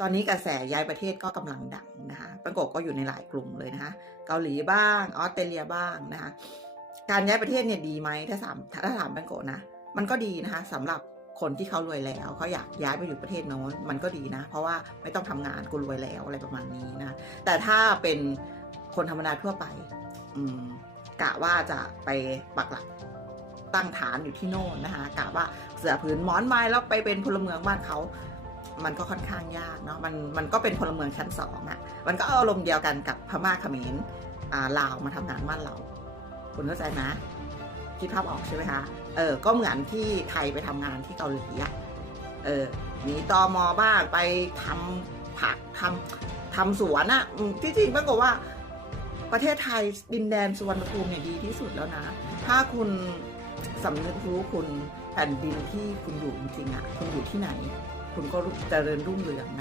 ตอนนี้กระแสย้ายประเทศก็กำลังดังนะคะปังโกะก็อยู่ในหลายกลุ่มเลยนะคะ เกาหลีบ้าง ออสเตรเลียบ้างนะคะ การย้ายประเทศเนี่ยดีไหมถ้าถามถ้าถามปังโกะนะ มันก็ดีนะคะสำหรับคนที่เขารวยแล้วเขาอยากย้ายไปอยู่ประเทศโน้นมันก็ดีนะ เพราะว่าไม่ต้องทำงานกูรวยแล้วอะไรประมาณนี้นะ แต่ถ้าเป็นคนธรรมดาทั่วไป อืมกะว่าจะไปปักหลักตั้งฐานอยู่ที่โน่นนะคะกะว่าเสือผืนหมอนไม้แล้วไปเป็นพลเมืองบ้านเขา มันก็ค่อนข้างยากเนาะมันมันก็เป็นพลเมืองชั้นสองอะมันก็อารมณ์เดียวกันกับพม่าเขมรอ่าลาวมาทำงานบ้านเรา คุณเข้าใจไหมคิดภาพออกใช่ไหมคะเออก็เหมือนที่ไทยไปทำงานที่เกาหลีอะเออหนีตอมอบ้างไปทำผักทำทำสวนอะที่จริงปรากฏว่า ประเทศไทยดินแดนสุวรรณภูมิเนี่ยดีที่สุดแล้วนะ ถ้าคุณสำนึกรู้คุณแผ่นดินที่คุณอยู่จริงๆอะคุณอยู่ที่ไหน คุณก็เจริญรุ่งเรืองนะ